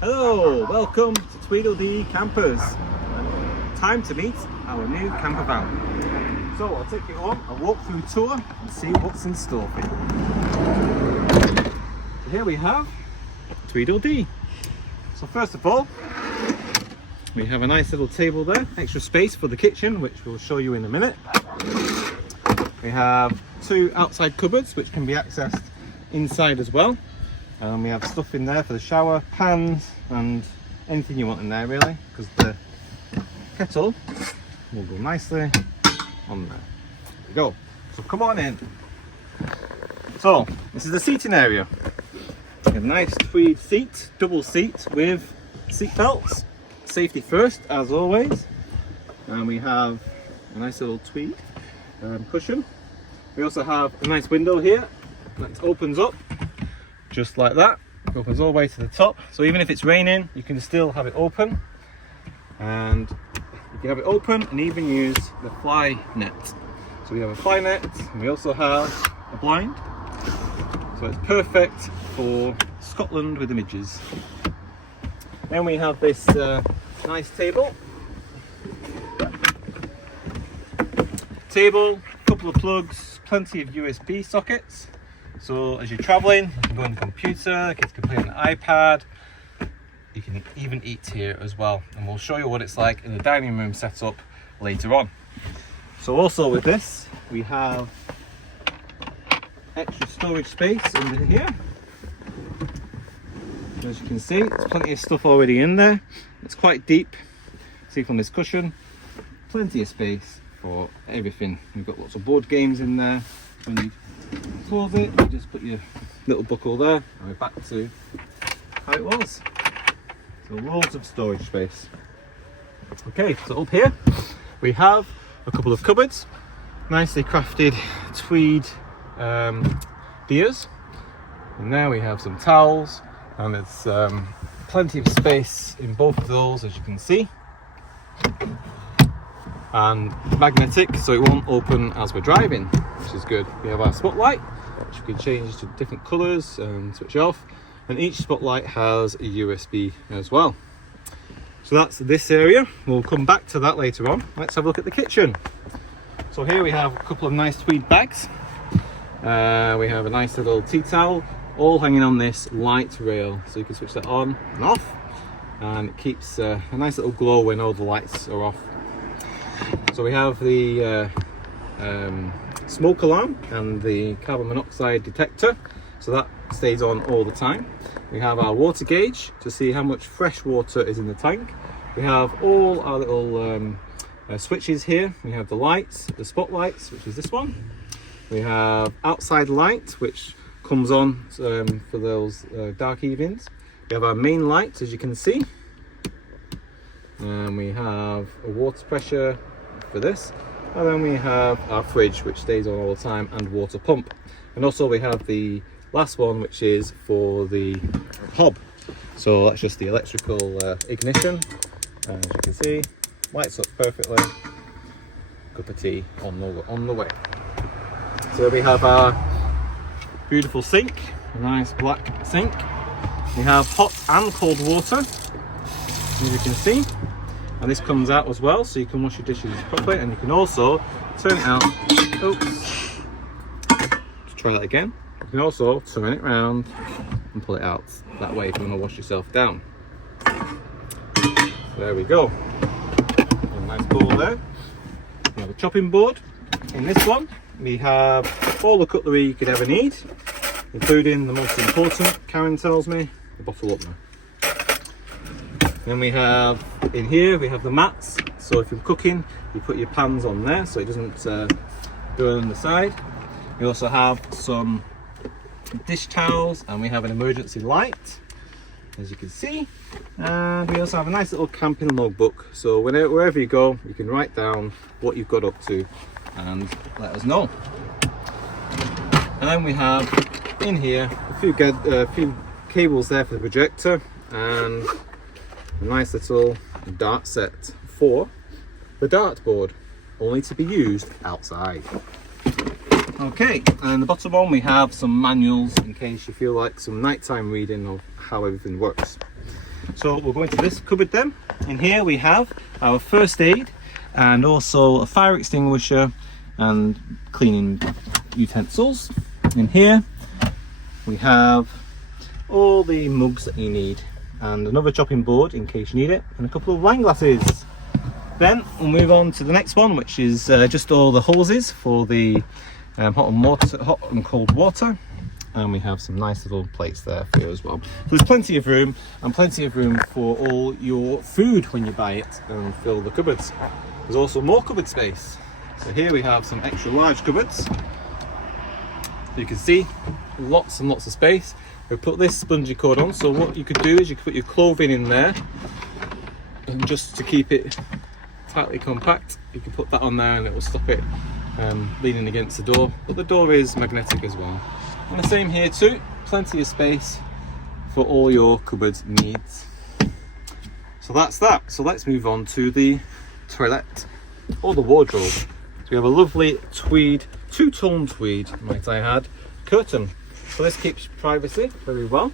Hello, welcome to Tweedle Dee Campers. Time to meet our new camper van. So I'll take you on a walkthrough tour and see what's in store for you. So here we have Tweedle Dee. So first of all, we have a nice little table there, extra space for the kitchen, which we'll show you in a minute. We have two outside cupboards which can be accessed inside as well. And we have stuff in there for the shower, pans and anything you want in there really, because the kettle will go nicely on there. There we go. So come on in. So this is the seating area. We have a nice tweed seat, double seat with seat belts. Safety first as always. And we have a nice little tweed cushion. We also have a nice window here that opens up just like that. It opens all the way to the top, so even if it's raining you can still have it open, and you can have it open and even use the fly net. So we have a fly net and we also have a blind, so it's perfect for Scotland with the midges. Then we have this nice table, couple of plugs, plenty of USB sockets. So as you're traveling, you can go on the computer, kids can play on the iPad, you can even eat here as well. And we'll show you what it's like in the dining room setup later on. So also with this, we have extra storage space under here. As you can see, there's plenty of stuff already in there. It's quite deep, see from this cushion, plenty of space for everything. We've got lots of board games in there. When you close it, you just put your little buckle there, and we're back to how it was. So loads of storage space. Okay, so up here we have a couple of cupboards, nicely crafted tweed deers, and there we have some towels, and there's plenty of space in both of those, as you can see, and magnetic, so it won't open as we're driving, which is good. We have our spotlight, which you can change to different colours and switch off, and each spotlight has a USB as well. So that's this area. We'll come back to that later on. Let's have a look at the kitchen. So here we have a couple of nice tweed bags. We have a nice little tea towel, all hanging on this light rail, so you can switch that on and off, and it keeps a nice little glow when all the lights are off. So we have the smoke alarm and the carbon monoxide detector, so that stays on all the time. We have our water gauge to see how much fresh water is in the tank. We have all our little switches here. We have the lights, the spotlights, which is this one. We have outside light, which comes on for those dark evenings. We have our main light, as you can see, and we have a water pressure for this, and then we have our fridge, which stays on all the time, and water pump. And also we have the last one, which is for the hob, so that's just the electrical ignition. As you can see, lights up perfectly. Cup of tea on the way. So we have our beautiful sink, a nice black sink. We have hot and cold water, as you can see, and this comes out as well, so you can wash your dishes properly, and you can also turn it out. Oops. Let's try that again. You can also turn it around and pull it out that way if you want to wash yourself down. So there we go. A nice bowl there. We have a chopping board. In this one we have all the cutlery you could ever need, including the most important, Karen tells me, the bottle opener. Then we have, in here, we have the mats, so if you're cooking, you put your pans on there so it doesn't burn on the side. We also have some dish towels, and we have an emergency light, as you can see. And we also have a nice little camping logbook, so wherever you go, you can write down what you've got up to and let us know. And then we have in here a few cables there for the projector, and a nice little dart set for the dartboard, only to be used outside. Okay, and the bottom one we have some manuals in case you feel like some nighttime reading of how everything works. So we'll go into this cupboard then. In here we have our first aid and also a fire extinguisher and cleaning utensils. In here we have all the mugs that you need and another chopping board in case you need it, and a couple of wine glasses. Then we'll move on to the next one, which is just all the hoses for the hot and cold water, and we have some nice little plates there for you as well. So there's plenty of room, and plenty of room for all your food when you buy it and fill the cupboards. There's also more cupboard space. So here we have some extra large cupboards. You can see lots and lots of space. We put this spongy cord on, so what you could do is you could put your clothing in there, and just to keep it tightly compact, you can put that on there and it will stop it leaning against the door. But the door is magnetic as well. And the same here too, plenty of space for all your cupboard needs. So that's that. So let's move on to the toilet or the wardrobe. So we have a lovely tweed, two-tone tweed, might I add, curtain. So this keeps privacy very well.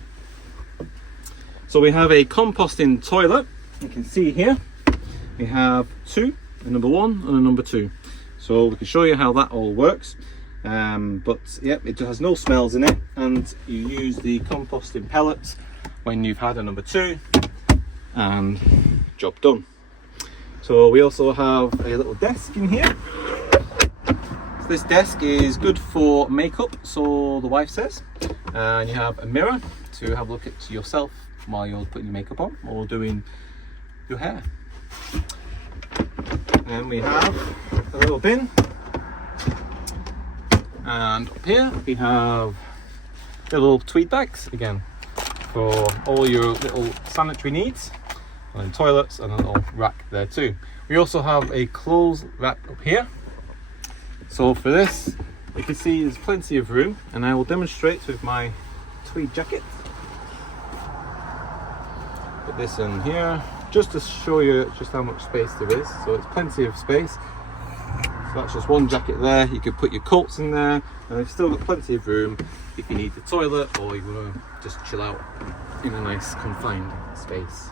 So we have a composting toilet. You can see here we have two, a number one and a number two. So we can show you how that all works. But yep, it has no smells in it, and you use the composting pellets when you've had a number two, and job done. So we also have a little desk in here. So this desk is good for makeup, so the wife says, and you have a mirror to have a look at yourself while you're putting your makeup on or doing your hair. And we have a little bin, and up here we have little tweed bags again for all your little sanitary needs, and toilets, and a little rack there too. We also have a clothes rack up here. So for this, you can see there's plenty of room, and I will demonstrate with my tweed jacket. Put this in here just to show you just how much space there is. So it's plenty of space. So that's just one jacket there. You could put your coats in there, and you've still got plenty of room if you need the toilet or you want to just chill out in a nice confined space.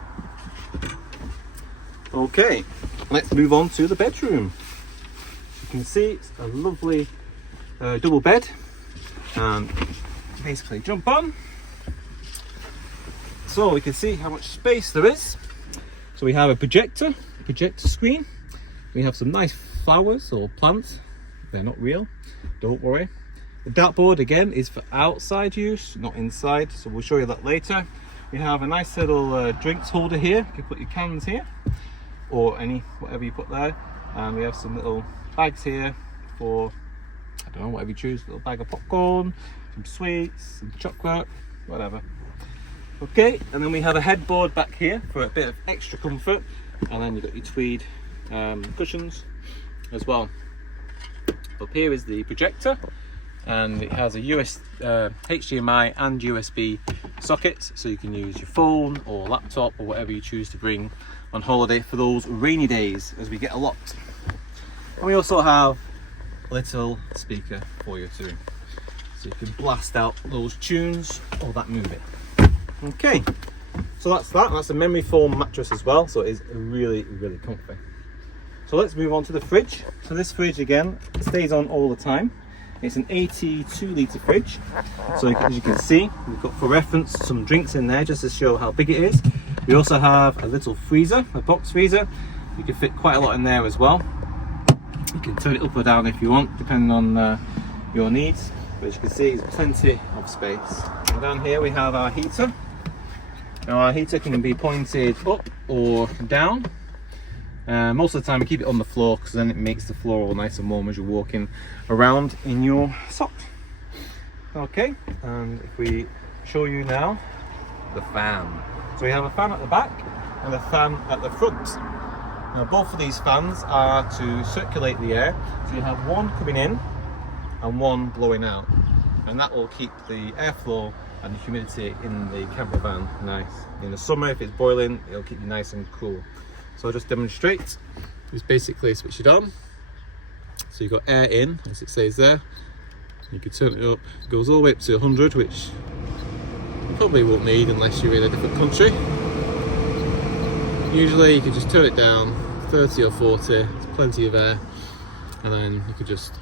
Okay, let's move on to the bedroom. You can see it's a lovely double bed, and basically jump on. So we can see how much space there is. So we have a projector screen. We have some nice flowers or plants. They're not real, don't worry. The dartboard again is for outside use, not inside, so we'll show you that later. We have a nice little drinks holder here. You can put your cans here, or whatever you put there. And we have some little bags here for, I don't know, whatever you choose. A little bag of popcorn, some sweets, some chocolate, whatever. Okay, and then we have a headboard back here for a bit of extra comfort, and then you've got your tweed cushions as well. Up here is the projector, and it has a HDMI and USB sockets, so you can use your phone or laptop or whatever you choose to bring on holiday for those rainy days, as we get a lot. And we also have a little speaker for you too, so you can blast out those tunes or that movie. Okay, so that's a memory foam mattress as well, so it is really, really comfy. So let's move on to the fridge. So this fridge again stays on all the time. It's an 82-litre fridge. So as you can see, we've got for reference some drinks in there just to show how big it is. We also have a little freezer, a box freezer. You can fit quite a lot in there as well. You can turn it up or down if you want, depending on your needs. But as you can see, there's plenty of space. And down here we have our heater. Now our heater can be pointed up or down. Most of the time we keep it on the floor, because then it makes the floor all nice and warm as you're walking around in your socks. Okay, and if we show you now the fan. So we have a fan at the back and a fan at the front. Now both of these fans are to circulate the air, so you have one coming in and one blowing out, and that will keep the airflow and the humidity in the camper van nice. In the summer, if it's boiling, it'll keep you nice and cool. So I'll just demonstrate. Just basically switch it on. So you've got air in, as it says there. You can turn it up, it goes all the way up to 100, which you probably won't need unless you're in a different country. Usually you could just turn it down 30 or 40, there's plenty of air, and then you could just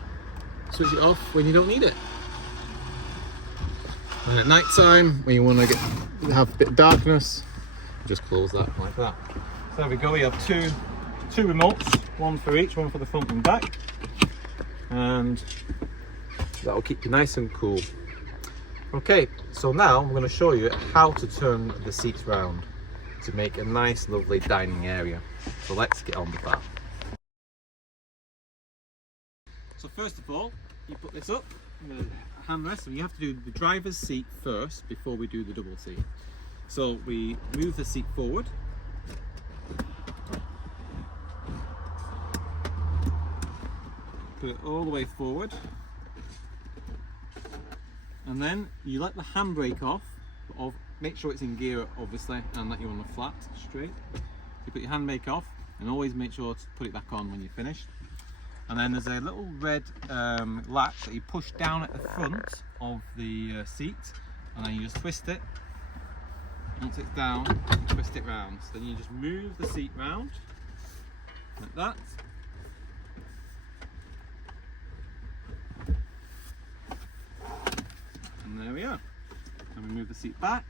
switch it off when you don't need it. And at night time, when you want to have a bit of darkness, just close that like that. So there we go, we have two remotes, one for each, one for the front and back, and that will keep you nice and cool. Okay, so now I'm going to show you how to turn the seats round to make a nice lovely dining area. So let's get on with that. So first of all, you put this up, the handrest, and you have to do the driver's seat first before we do the double seat. So we move the seat forward, put it all the way forward, and then you let the handbrake off, make sure it's in gear obviously, and that you're on a flat, straight. You put your handbrake off, and always make sure to put it back on when you're finished. And then there's a little red latch that you push down at the front of the seat, and then you just twist it. Once it's down, you twist it round. So then you just move the seat round, like that. And there we are. And we move the seat back.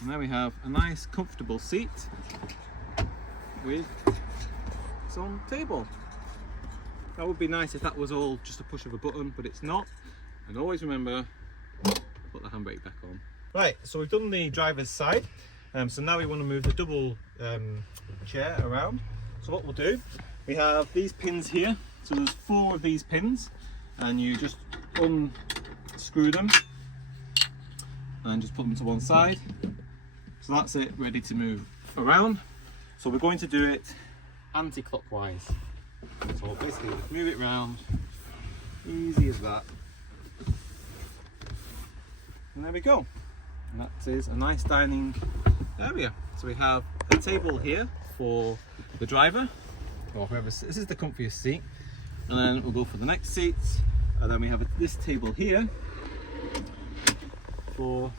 And there we have a nice comfortable seat with some table. That would be nice if that was all just a push of a button, but it's not. And always remember, put the handbrake back on. Right, so we've done the driver's side. So now we want to move the double chair around. So what we'll do, we have these pins here. So there's 4 of these pins, and you just unscrew them and just put them to one side. So that's it, ready to move around. So we're going to do it anti-clockwise. So basically just move it round, easy as that. And there we go. And that is a nice dining area. So we have a table here for the driver, or whoever, this is the comfiest seat. And then we'll go for the next seats. And then we have this table here for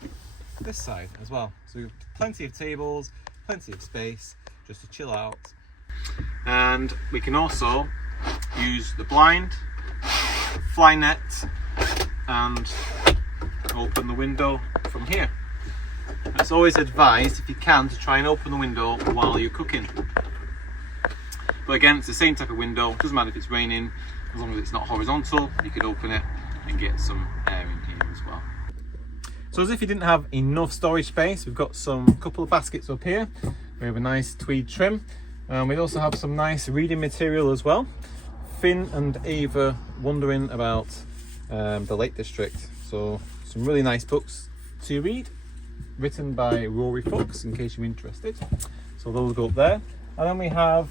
this side as well. So we've plenty of tables, plenty of space just to chill out. And we can also use the blind, fly net, and open the window from here. It's always advised, if you can, to try and open the window while you're cooking. But again, it's the same type of window, doesn't matter if it's raining, as long as it's not horizontal, you could open it and get some air in here as well. So as if you didn't have enough storage space, we've got some couple of baskets up here. We have a nice tweed trim. We also have some nice reading material as well. Finn and Ava wondering about the Lake District. So some really nice books to read, written by Rory Fox, in case you're interested. So those go up there. And then we have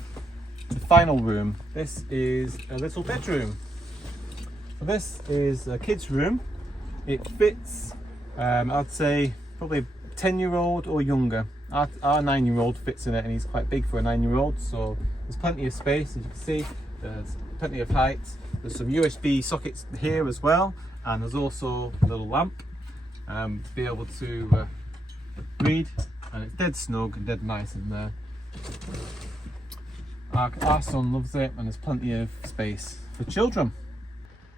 the final room. This is a little bedroom. So this is a kid's room. It fits, I'd say, probably 10-year-old or younger. Our 9-year-old fits in it, and he's quite big for a 9-year-old, so there's plenty of space. As you can see, there's plenty of height. There's some USB sockets here as well, and there's also a little lamp to be able to read, and it's dead snug and dead nice in there. Our son loves it, and there's plenty of space for children.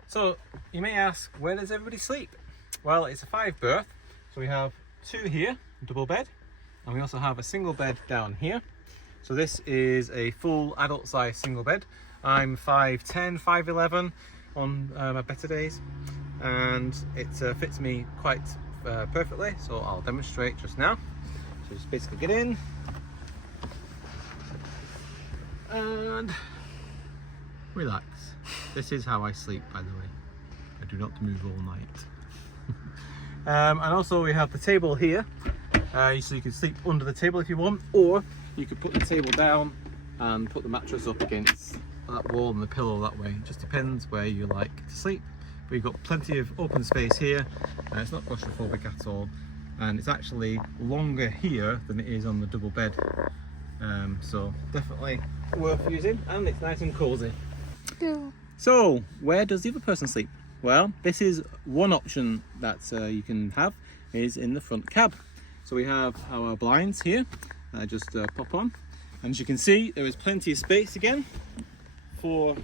So you may ask, where does everybody sleep? Well, it's a 5-berth, so we have 2 here, double bed, and we also have a single bed down here. So this is a full adult size single bed. I'm 5'10", 5'11" on my better days, and it fits me quite perfectly, so I'll demonstrate just now. So just basically get in and relax. This is how I sleep, by the way. I do not move all night. And also we have the table here, so you can sleep under the table if you want, or you could put the table down and put the mattress up against that wall and the pillow that way. It just depends where you like to sleep. But you've got plenty of open space here, and it's not claustrophobic at all, and it's actually longer here than it is on the double bed, so definitely worth using, and it's nice and cozy. Yeah. So where does the other person sleep? Well, this is one option that you can have, is in the front cab. So we have our blinds here, just pop on, and as you can see there is plenty of space again for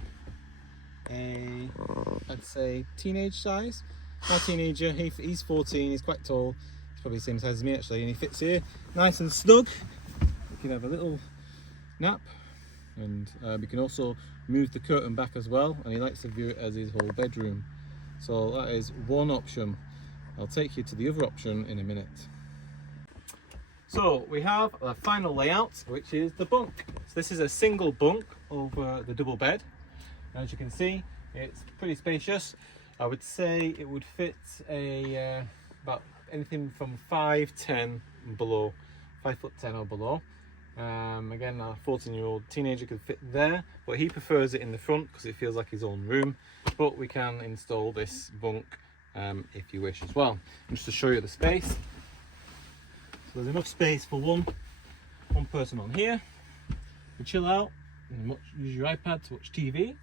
a, I'd say, teenage size. My teenager, he's 14, he's quite tall, he's probably the same size as me actually, and he fits here nice and snug. We can have a little nap, and we can also move the curtain back as well, and he likes to view it as his whole bedroom. So that is one option. I'll take you to the other option in a minute. So we have a final layout, which is the bunk. So this is a single bunk over the double bed. As you can see, it's pretty spacious. I would say it would fit a about anything from 5'10" and below, 5'10" or below. Again, a 14-year-old teenager could fit there, but he prefers it in the front because it feels like his own room. But we can install this bunk if you wish as well. And just to show you the space, so there's enough space for one person on here. You chill out and use your iPad to watch TV,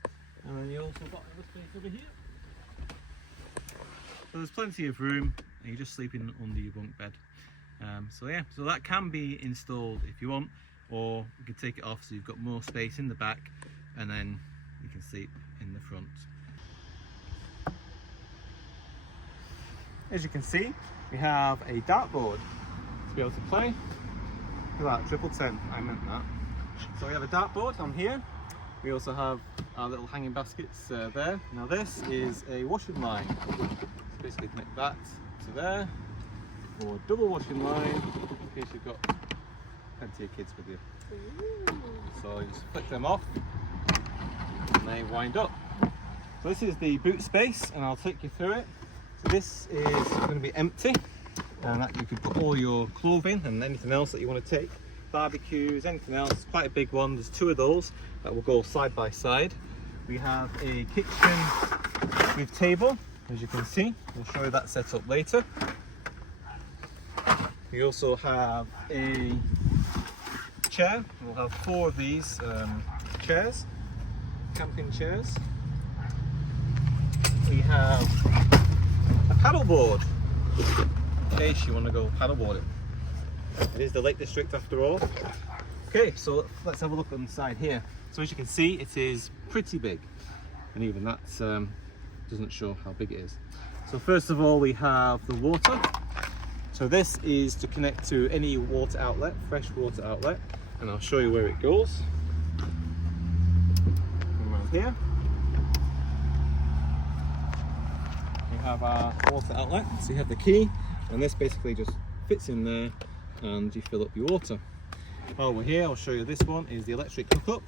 and then you also got enough space over here. So there's plenty of room, and you're just sleeping under your bunk bed. So yeah, so that can be installed if you want, or you can take it off so you've got more space in the back, and then you can sleep in the front. As you can see, we have a dartboard to be able to play. Look at that, 1010, I meant that. So we have a dartboard on here. We also have our little hanging baskets there. Now this is a washing line. So basically connect that to there, or double washing line in case you've got plenty of kids with you. So you just flick them off and they wind up. So this is the boot space, and I'll take you through it. So this is going to be empty, and that you could put all your clothing and anything else that you want to take, barbecues, anything else. It's quite a big one. There's two of those that will go side by side. We have a kitchen with table, as you can see. We'll show you that set up later. We also have a chair. We'll have 4 of these chairs, camping chairs. We have a paddleboard in case you want to go paddleboarding. It is the Lake District after all. Okay, so let's have a look on the side here. So as you can see, it is pretty big, and even that doesn't show how big it is. So first of all, we have the water. So this is to connect to any water outlet, fresh water outlet, and I'll show you where it goes. Come around here. We have our water outlet. So you have the key, and this basically just fits in there, and you fill up your water. While we're here, I'll show you this one is the electric hookup.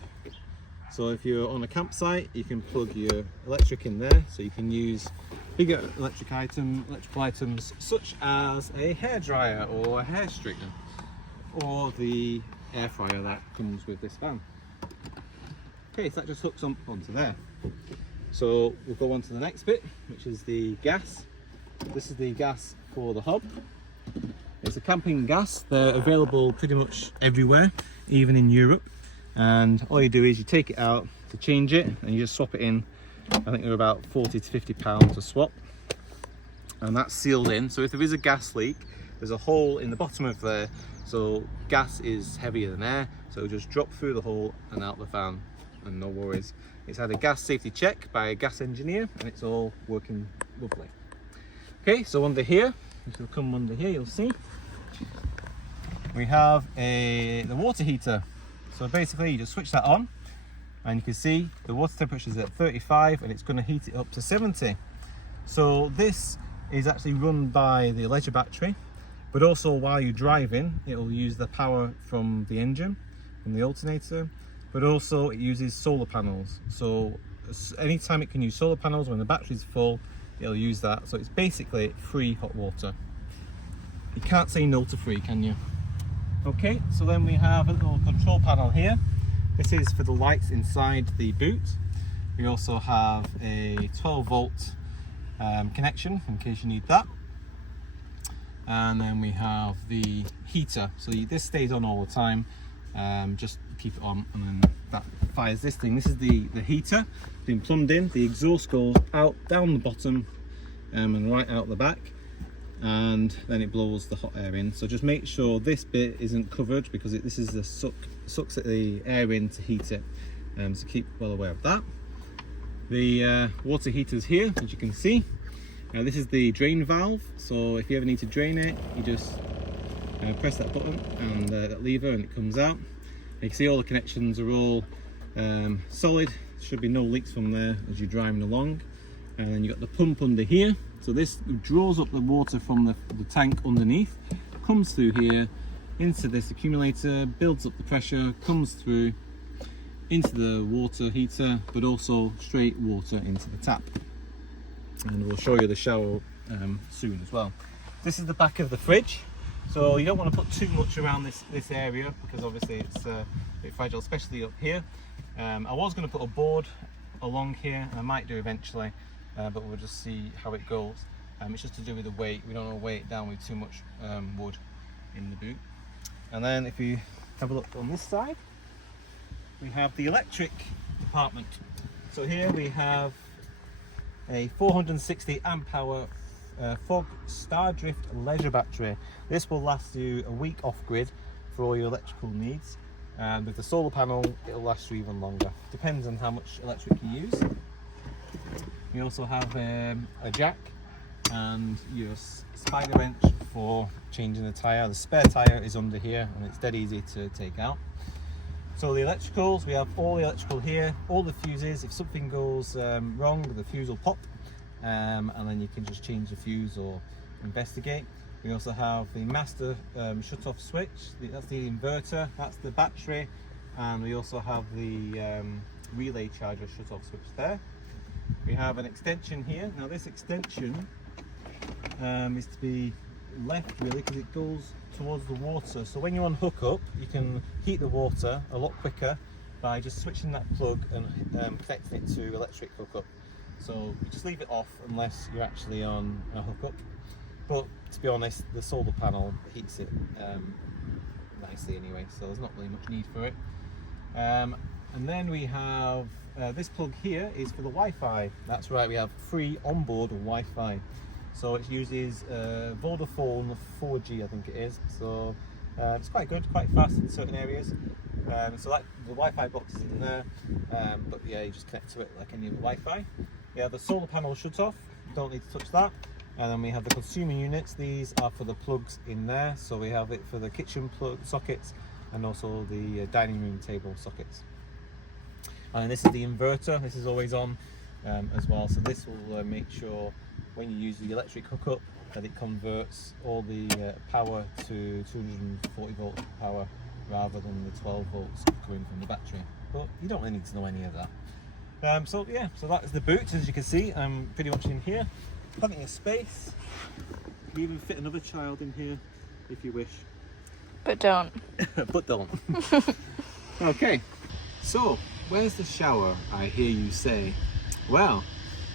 So if you're on a campsite, you can plug your electric in there, so you can use bigger electrical items such as a hairdryer or a hair straightener, or the air fryer that comes with this van. Okay, so that just hooks up onto there. So we'll go on to the next bit, which is the gas. This is the gas for the hob. It's a camping gas. They're available pretty much everywhere, even in Europe. And all you do is you take it out to change it, and you just swap it in. I think they're about 40 to 50 pounds a swap, and that's sealed in. So if there is a gas leak, there's a hole in the bottom of there. So gas is heavier than air, so it'll just drop through the hole and out the fan, and no worries. It's had a gas safety check by a gas engineer, and it's all working lovely. Okay, so under here, if you'll come under here, you'll see we have the water heater. So basically you just switch that on, and you can see the water temperature is at 35, and it's going to heat it up to 70. So this is actually run by the leisure battery, but also while you're driving it will use the power from the engine, from the alternator, but also it uses solar panels. So anytime it can use solar panels, when the battery's full, it'll use that. So it's basically free hot water. You can't say no to free, can you? Okay, so then we have a little control panel here. This is for the lights inside the boot. We also have a 12 volt connection in case you need that. And then we have the heater. So this stays on all the time. Just keep it on, and then that fires this thing. This is the heater, been plumbed in. The exhaust goes out down the bottom and right out the back, and then it blows the hot air in. So just make sure this bit isn't covered, because this is the sucks the air in to heat it. So keep well aware of that. The water heater's here, as you can see. Now this is the drain valve, so if you ever need to drain it, you just press that button and that lever, and it comes out. You can see all the connections are all solid. There should be no leaks from there as you're driving along. And then you've got the pump under here. So this draws up the water from the tank underneath, comes through here into this accumulator, builds up the pressure, comes through into the water heater, but also straight water into the tap. And we'll show you the shower soon as well. This is the back of the fridge. So you don't want to put too much around this area, because obviously it's a bit fragile, especially up here. I was going to put a board along here, and I might do eventually, but we'll just see how it goes. It's just to do with the weight. We don't want to weigh it down with too much wood in the boot. And then if you have a look on this side, we have the electric department. So here we have a 460 amp hour Fog Stardrift leisure battery. This will last you a week off grid for all your electrical needs. And with the solar panel, it'll last you even longer. Depends on how much electric you use. We also have a jack and your spider wrench for changing the tyre. The spare tyre is under here, and it's dead easy to take out. So the electricals, we have all the electrical here, all the fuses. If something goes wrong, the fuse will pop, and then you can just change the fuse or investigate. We also have the master shut-off switch. That's the inverter, that's the battery, and we also have the relay charger shut-off switch there. We have an extension here. Now this extension is to be left really, because it goes towards the water. So when you unhook up, you can heat the water a lot quicker by just switching that plug and connecting it to electric hookup. So you just leave it off unless you're actually on a hookup. But to be honest, the solar panel heats it nicely anyway, so there's not really much need for it. And then we have this plug here is for the Wi-Fi. That's right, we have free onboard Wi-Fi. So it uses Vodafone 4G, I think it is. So it's quite good, quite fast in certain areas. So that, the Wi-Fi box is in there, but yeah, you just connect to it like any other Wi-Fi. Yeah, the solar panel shut off, don't need to touch that. And then we have the consumer units. These are for the plugs in there. So we have it for the kitchen plug sockets and also the dining room table sockets. And this is the inverter. This is always on as well. So this will make sure when you use the electric hookup that it converts all the power to 240 volt power rather than the 12 volts coming from the battery. But you don't really need to know any of that. So yeah, so that is the boot. As you can see, I'm pretty much in here. Plenty of space. You can even fit another child in here if you wish. But don't. But don't. Okay, so where's the shower, I hear you say? Well,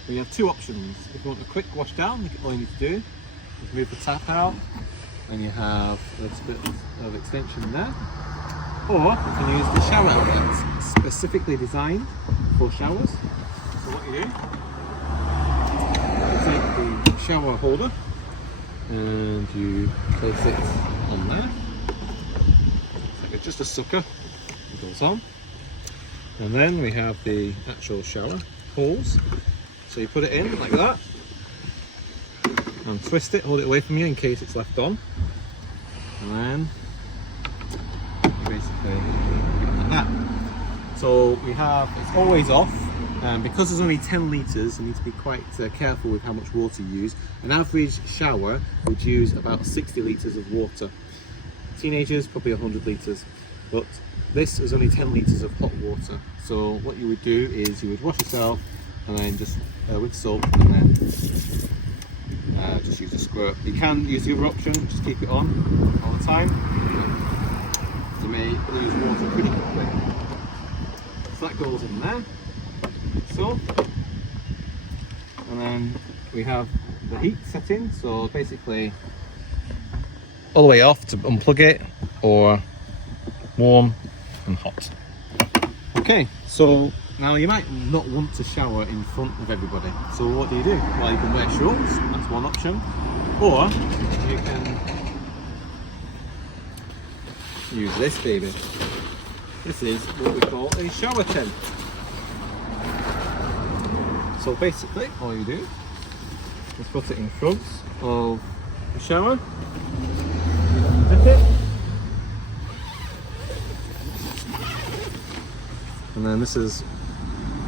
we have two options. If you want a quick wash down, all you need to do is move the tap out, and you have a little bit of extension there. Or you can use the shower outlet, specifically designed for showers. So what you do, you take the shower holder and you place it on there. It's like just a sucker, it goes on. And then we have the actual shower holes. So you put it in like that and twist it, hold it away from you in case it's left on. And then basically like that. So we have, it's always off, and because there's only 10 litres, you need to be quite careful with how much water you use. An average shower would use about 60 litres of water. Teenagers, probably 100 litres. But this is only 10 litres of hot water. So what you would do is you would wash yourself and then just with soap, and then just use a squirt. You can use the other option, just keep it on all the time. You may lose water pretty quickly. So that goes in there, like so. And then we have the heat setting, so basically all the way off to unplug it, or warm and hot. Okay, so now you might not want to shower in front of everybody. So what do? Well, you can wear shorts, that's one option. Or you can use this baby. This is what we call a shower tent. So basically, all you do is put it in front of the shower, zip it, and then this is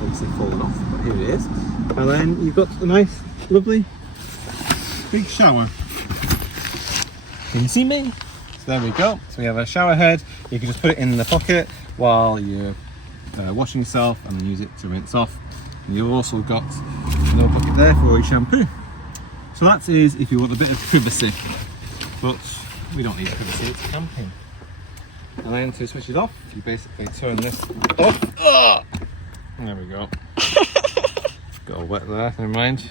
obviously fallen off, but here it is. And then you've got a nice, lovely, big shower. Can you see me? So there we go. So we have a shower head. You can just put it in the pocket while you're washing yourself and then use it to rinse off. And you've also got another pocket there for your shampoo. So that is if you want a bit of privacy, but we don't need privacy, it's camping. And then to switch it off, you basically turn this off. Oh! There we go. Got all wet there, never mind.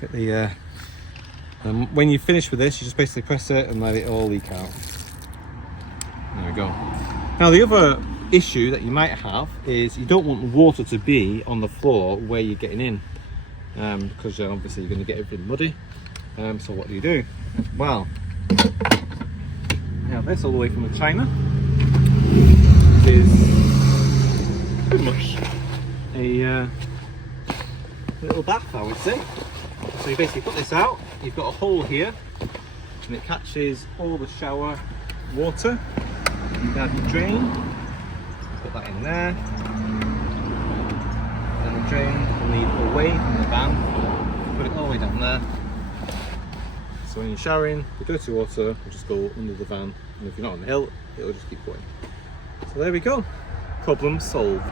Get the when you finish with this, you just basically press it and let it all leak out. There we go. Now the other issue that you might have is you don't want the water to be on the floor where you're getting in, because obviously you're going to get everything muddy. So what do? Well, you have this all the way from the China. It is pretty much a little bath, I would say. So you basically put this out, you've got a hole here and it catches all the shower water. You have your drain, put that in there, and the drain will lead away from the van, put it all the way down there. So when you're showering, the dirty water will just go under the van, and if you're not on the hill, it'll just keep going. So there we go, problem solved.